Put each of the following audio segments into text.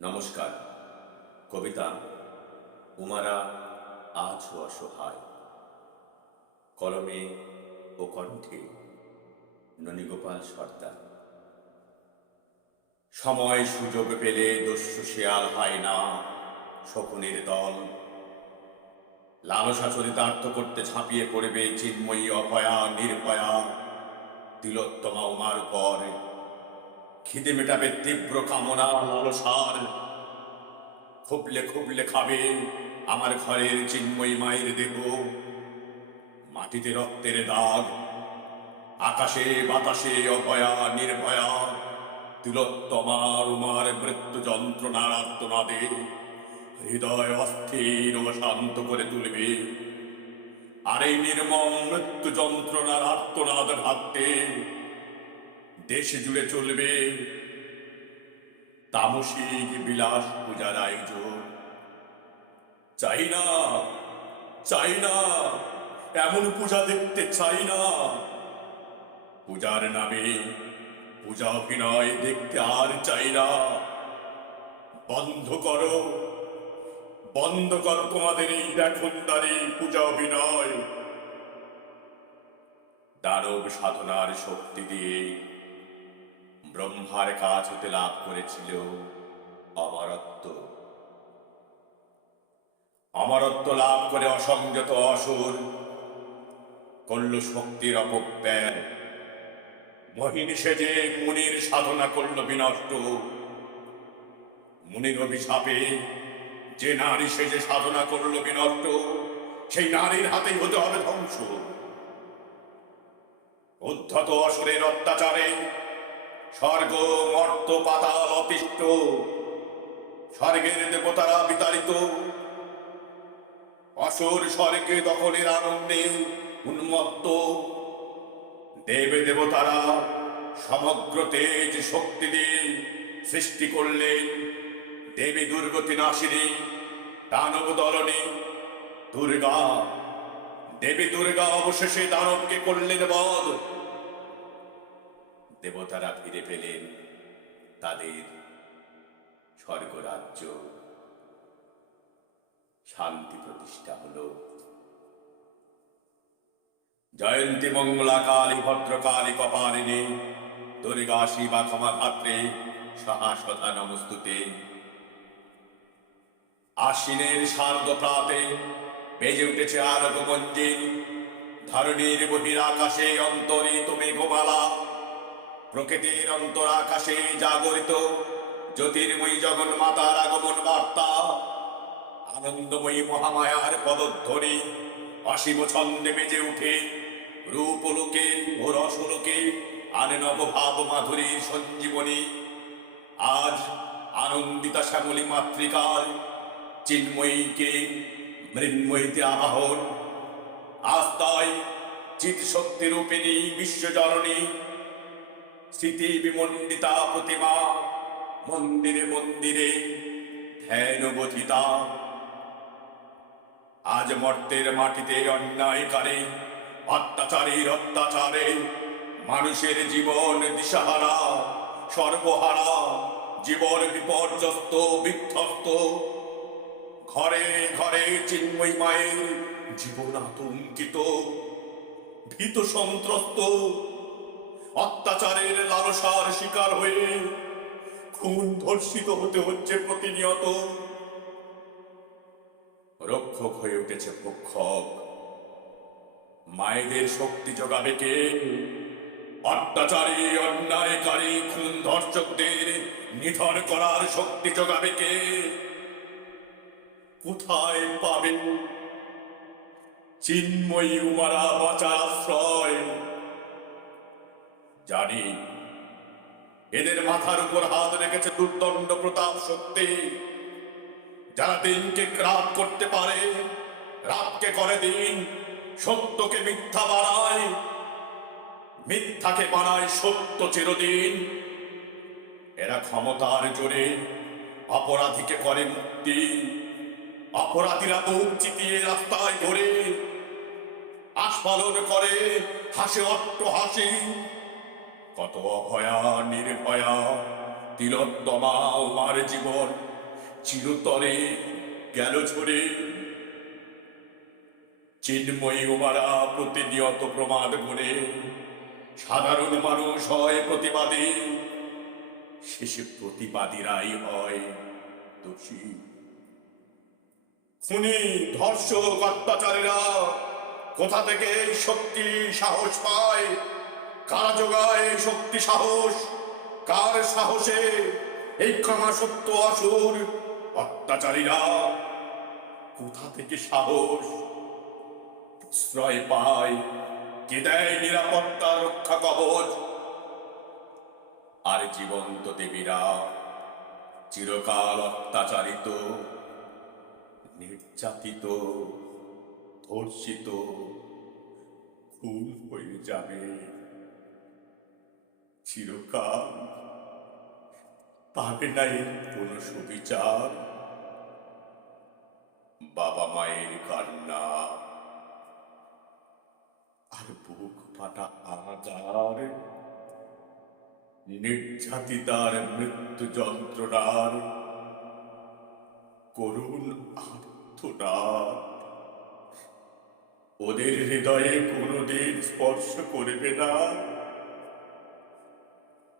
নমস্কার। কবিতা উমারা আছো অসহায়। কলমে ও কণ্ঠে ননীগোপাল সর্দার। সময় সুযোগ পেলে দস্যু শেয়াল হয় না শকুনের দল। লালসা চরিতার্থ করতে ঝাঁপিয়ে পড়বে চিন্ময়ী অভয়া নির্ভয়া তিলোত্তমা উমার উপর। খিদে মেটাবে তীব্র কামনা লালসার। খুবলে খুবলে খাবে আমার ঘরের চিন্ময়ী মায়ের দেহ। মাটিতে রক্তের দাগ, আকাশে বাতাসে অভয়া নির্ভয়া তিলোত্তমার উমার মৃত্যু যন্ত্রণার আর্তনাদে হৃদয় অস্থির ও শান্ত করে তুলবে। আর এই নির্মম মৃত্যু যন্ত্রণার আর্তনাদ ঢাকতে দেশে জুড়ে চলবে তামসিক বিলাস পূজার আয়োজন। চাই না, চাই না, এমন পূজা দেখতে চাই না। পূজার নামে পূজা অভিনয় দেখতে আর চাই না। বন্ধ করো, বন্ধ করো তোমাদের এই দেখনদারি পূজা অভিনয়। দানব সাধনার শক্তি দিয়ে ব্রহ্মার কাছ হতে লাভ করেছিল অমরত্ব। অমরত্ব লাভ করে অসংযত অসুর করল শক্তির অপব্যয়। মহিনী সেজে মুনির সাধনা করল বিনষ্ট। মুনির অভিশাপে যে নারী সেজে সাধনা করল বিনষ্ট, সেই নারীর হাতেই হতে হবে ধ্বংস। উদ্ধত অসুরের অত্যাচারে স্বর্গ মর্ত পাতাল অতিষ্ঠ। স্বর্গের দেবতারা বিতাড়িত, অসুর স্বর্গে দখলের আনন্দে উন্মত্ত। দেবে দেবতারা সমগ্র তেজ শক্তি দিয়ে সৃষ্টি করলেন দেবী দুর্গতি নাশিনী দানব দলনী দুর্গা। দেবী দুর্গা অবশেষে দানবকে করলেন বধ। দেবতারা ফিরে পেলেন তাদের স্বর্গরাজ্য। শান্তি প্রতিষ্ঠা হল। জয়ন্তী মঙ্গলা কালী ভদ্রকালী কপালিনী দুর্গা শিবা ক্ষমা ধাত্রী সহাসদা নমস্তুতে। আশ্বিনের শারদ প্রাতে বেজে উঠেছে আলোক মঞ্জিল। ধরণীর বহির আকাশে অন্তরিত মেঘমালা। প্রকৃতির অন্তর আকাশে জাগরিত জ্যোতির্ময়ী জগন্মাতার আগমন বার্তা। আনন্দময়ী মহামায়ার পদধ্বনি অসীম ছন্দে বেজে উঠে রূপলোকে ও রসলোকে আনে নবভাব মাধুরীর সঞ্জীবনী। আজ আনন্দিতা শ্যামলী মাতৃকার চিন্ময়ীকে মৃন্ময়ীতে আবাহন। আজ তাই চিৎ শক্তি রূপিণী বিশ্বজননী স্মৃতি বিমণ্ডিতা প্রতিমা মন্দিরে মন্দিরে ধ্যানবোধিতা। আজ মর্তের মাটিতে অন্যায়কারী অত্যাচারীর অত্যাচারে মানুষের জীবন দিশাহারা সর্বহারা, জীবন বিপর্যস্ত বিধ্বস্ত। ঘরে ঘরে চিন্ময়ী মায়ের জীবন আতঙ্কিত ভীত সন্ত্রস্ত। অত্যাচারের লালসার শিকার হয়ে খুন ধর্ষিত হতে হচ্ছে প্রতিনিয়ত। রক্ষক হয়ে উঠেছে ভক্ষক। মায়েদের শক্তি যোগাবে কে? অত্যাচারী অন্যায়কারী খুন ধর্ষকদের নিধন করার শক্তি যোগাবে কে? কোথায় পাবে চিন্ময়ী উমারা বাঁচার আশ্রয়? জানি এদের মাথার উপর হাত রেখেছে দুর্দণ্ড প্রতাপ শক্তি। যারা দিনকে রাত করতে পারে, রাতকে করে দিন, সত্যকে মিথ্যা বানায়, মিথ্যাকে বানায় সত্য চিরদিন। এরা ক্ষমতার জোরে অপরাধীকে করে মুক্তি। অপরাধীরা মুখ চিতিয়ে রাস্তায় ঘোরে, আস্ফালন করে হাসে অট্ট হাসি। কত অভয়া নির্ভয়া তিলোত্তমা উমার জীবন চিরতরে গেল ঝরে। চিন্ময়ী উমারা প্রতিনিয়ত প্রমাদ করে সাধারণ মানুষ হয় প্রতিবাদী, শেষে প্রতিবাদীরাই হয় দোষী। খুনি, ধর্ষক, অত্যাচারীরা কোথা থেকে এই শক্তি সাহস পায়? কারা যোগায় এই শক্তি সাহস? কার সাহসে এই ক্ষমাসক্ত আসুর অত্যাচারীরা কোথা থেকে সাহস প্রশ্রয় পায়? কে দেয় নিরাপত্তা রক্ষা কবচ? আর জীবন্ত দেবীরা চিরকাল অত্যাচারিত, নির্যাতিত, ধর্ষিত, খুন হয়ে যাবে চিরকাল। পাবে না এর কোন সুবিচার। বাবা মায়ের কান্না আর বুক ফাটা আহাজার, নির্যাতিতার মৃত্যু যন্ত্রণার করুণ আর্তনাদ ওদের হৃদয়ে কোনোদিন স্পর্শ করবে না,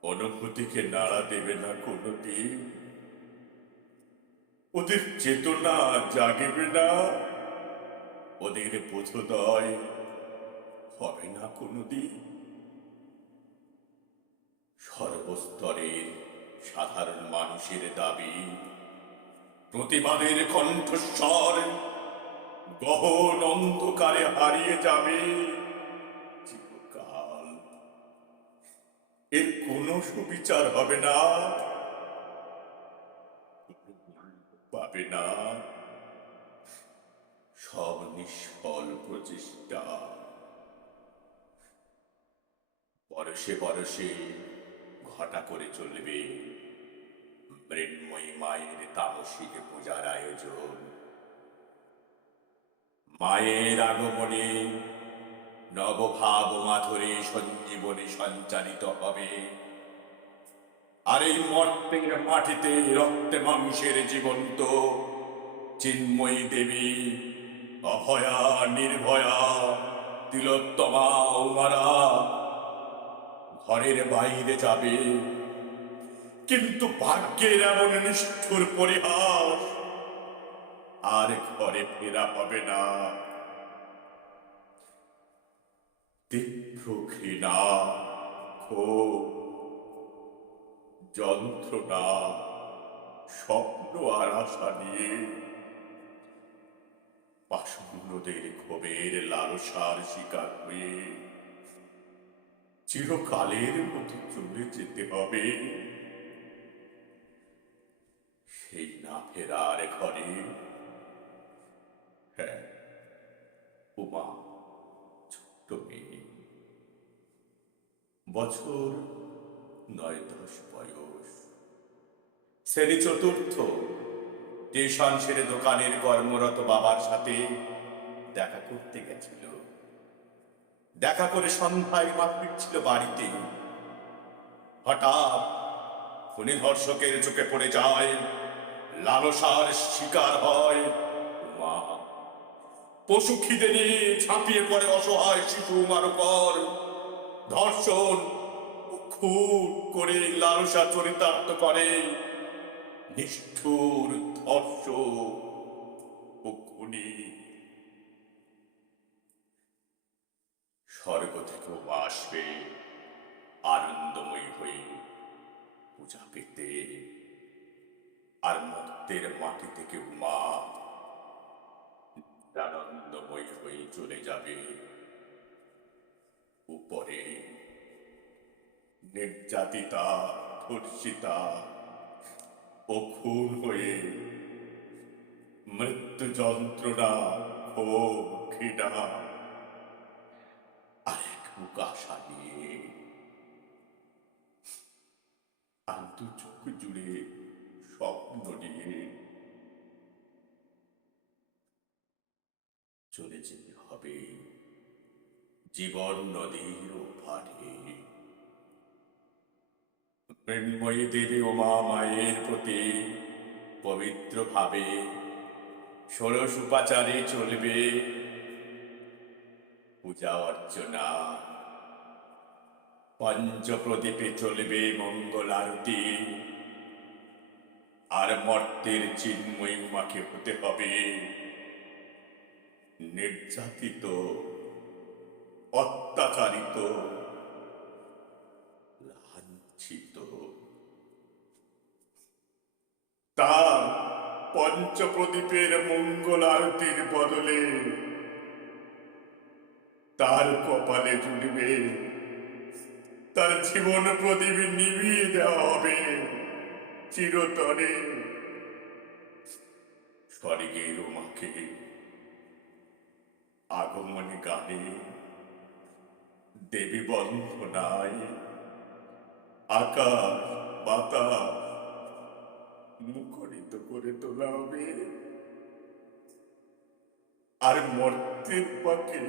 অনুভূতিকে নাড়া দেবে না কোনোদিন, ওদের চেতনা জাগবে না, ওদের বোধোদয় হবে না কোনোদিন। সর্বস্তরের সাধারণ মানুষের দাবি, প্রতিবাদের কণ্ঠস্বর গহন অন্ধকারে হারিয়ে যাবে চিরকাল। এর কোনো সুবিচার হবে না, পাবে না। সব নিষ্ফল প্রচেষ্টা। পরশে পরশে ঘটা করে চলবে মৃন্ময়ী মায়ের তামসিক পূজার আয়োজন। মায়ের আগমনে নবভাব মাধুরী সঞ্জীবনী সঞ্চারিত হবে। আর এই মর্তের মাটিতে রক্তে মাংসের জীবন্ত চিন্ময়ী দেবী, অভয়া, নির্ভয়া, তিলোত্তমা, উমারা ঘরের বাইরে যাবে। কিন্তু ভাগ্যের এমন নিষ্ঠুর পরিহাস, আর ঘরে ফেরা হবে না। তীব্র ঘৃণা, ক্ষোভ, যন্ত্রণা, স্বপ্ন আর আশা নিয়ে পাষণ্যদের ক্ষোভের লালসার শিকার হয়ে চিরকালের মতো চলে যেতে হবে সেই না ফেরার ঘরে। হ্যাঁ, উমা ছোট্ট মেয়ে, বছর 9-10 বয়স, শ্রেণী চতুর্থ। টিউশন সেরে দোকানের কর্মরত বাবার সাথে দেখা করতে গেছিল। দেখা করে সন্ধ্যায় মা ফিরছিল বাড়িতে। হঠাৎ খুনি ধর্ষকের চোখে পড়ে যায়, লালসার শিকার হয় উমা। পশু খিদে নিয়ে ঝাঁপিয়ে পড়ে অসহায় শিশু উমার উপর। ধর্ষণ ও খুন করে লালসা চরিতার্থ করে নিষ্ঠুর ধর্ষক ও খুনি। স্বর্গ থেকেও আসবে আনন্দময়ী হয়ে পূজা পেতে, আর মর্তের মাটি থেকে উমা আনন্দময়ী হয়ে চলে যাবে উপরে। নির্যাতিতা, ধর্ষিতা ও খুন হয়ে মৃত্যু যন্ত্রণা, ক্ষোভ, ঘৃণা আর এক বুক আশা নিয়ে, আর দু চোখ জুড়ে স্বপ্ন নিয়ে চলে যেতে হবে জীবন নদীর ওপারে। মৃন্ময়ী দেবী উমা মায়ের প্রতি পবিত্র ভাবে ষোড়শ উপাচারে চলবে পূজা অর্চনা, পঞ্চপ্রদীপে চলবে মঙ্গল আরতি, আর মর্তের চিন্ময়ী উমাকে হতে হবে নির্যাতিত, অত্যাচারিত, লাঞ্ছিত। তার পঞ্চপ্রদীপের মঙ্গল আরতির বদলে তার কপালে জুটবে তার জীবন প্রদীপ নিভিয়ে দেওয়া হবে চিরতরে। স্বর্গের উমাকে আগমন গানে, দেবী বন্ধনায় আকাশ বাতাস মুখরিত করে তোলা হবে। আর মর্তের পাকে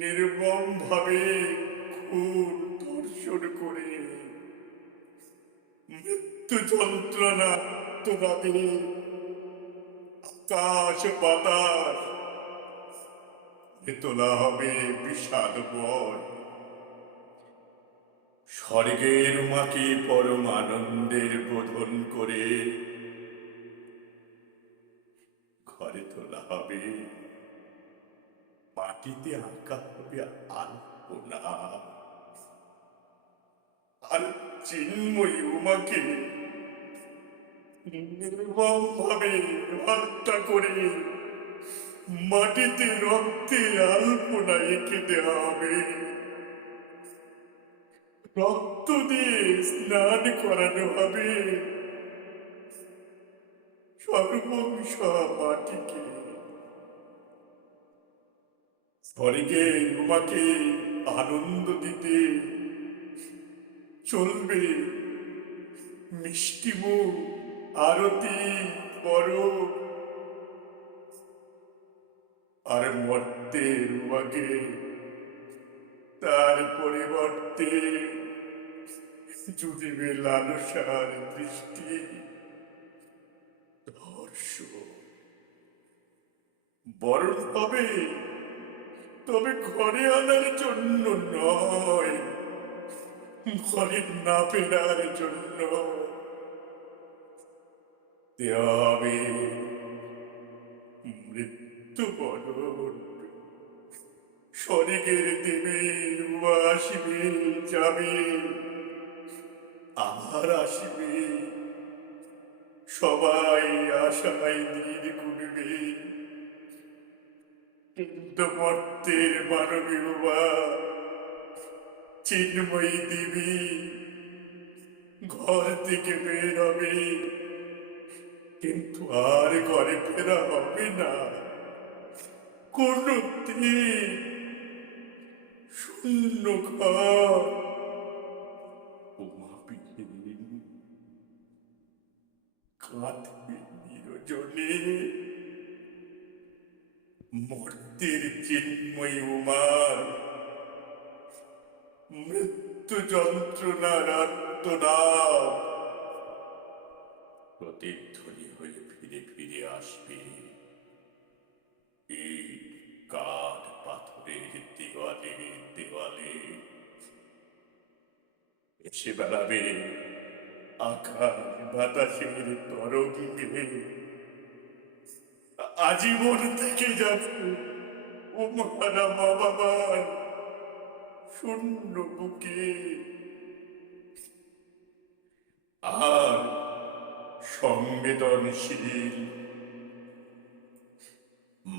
নির্মম ভাবে খুন ধর্ষণ করে মৃত্যু যন্ত্রণা তোলাবে আকাশ বাতাস তোলা হবে বিষাদময়। স্বর্গের উমাকে পরম আনন্দের বোধন করে ঘরে তোলা হবে, মাটিতে আঁকা হবে আলপনা। আর চিন্ময়ী উমাকে নির্মম ভাবে হত্যা করে মাটিতে রক্তের আলপনা এঁকে দেওয়া হবে। রক্ত দিয়ে স্নান করানো হবে সর্বংশ মাটিকে। স্বর্গে উমাকে আনন্দ দিতে চলবে মিষ্টিমুখ আরতি পরব। আর মর্তের উমাকে তার পরিবর্তে জুড়িবে লালসার দৃষ্টি, ধর্ষণ। বরণ হবে, তবে ঘরে আনার জন্য নয়, ঘরে না ফেরার জন্য। দেওয়া হবে মৃত্যুবরণ। স্বর্গের দেবী উমা আসিবে, যাবে, আবার আসিবে। সবাই আশায় নীর গুনবে, কিন্তু মর্তের মানবী উমা চিন্ময়ী দেবী ঘর থেকে বের হবে, কিন্তু আর ঘরে ফেরা হবে না কোনদিন। শূন্য ঘর, উমাবিহীন কাঁদবে নিরজনে। মর্তের চিন্ময়ী উমার মৃত্যু যন্ত্রণার আর্তনাদ প্রতিধ্বনি হয়ে ফিরে ফিরে আসবে ইট কাঠ পাথরের দেওয়ালে দেওয়ালে। এসে বেড়াবে আকাশ বাতাসের তরঙ্গে। আজীবন থেকে যাবে উমারা মা বাবার শূন্য বুকে। আর সংবেদনশীল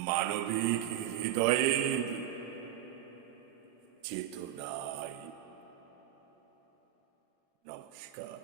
মানবিক হৃদয়ের চেতনায়। নমস্কার।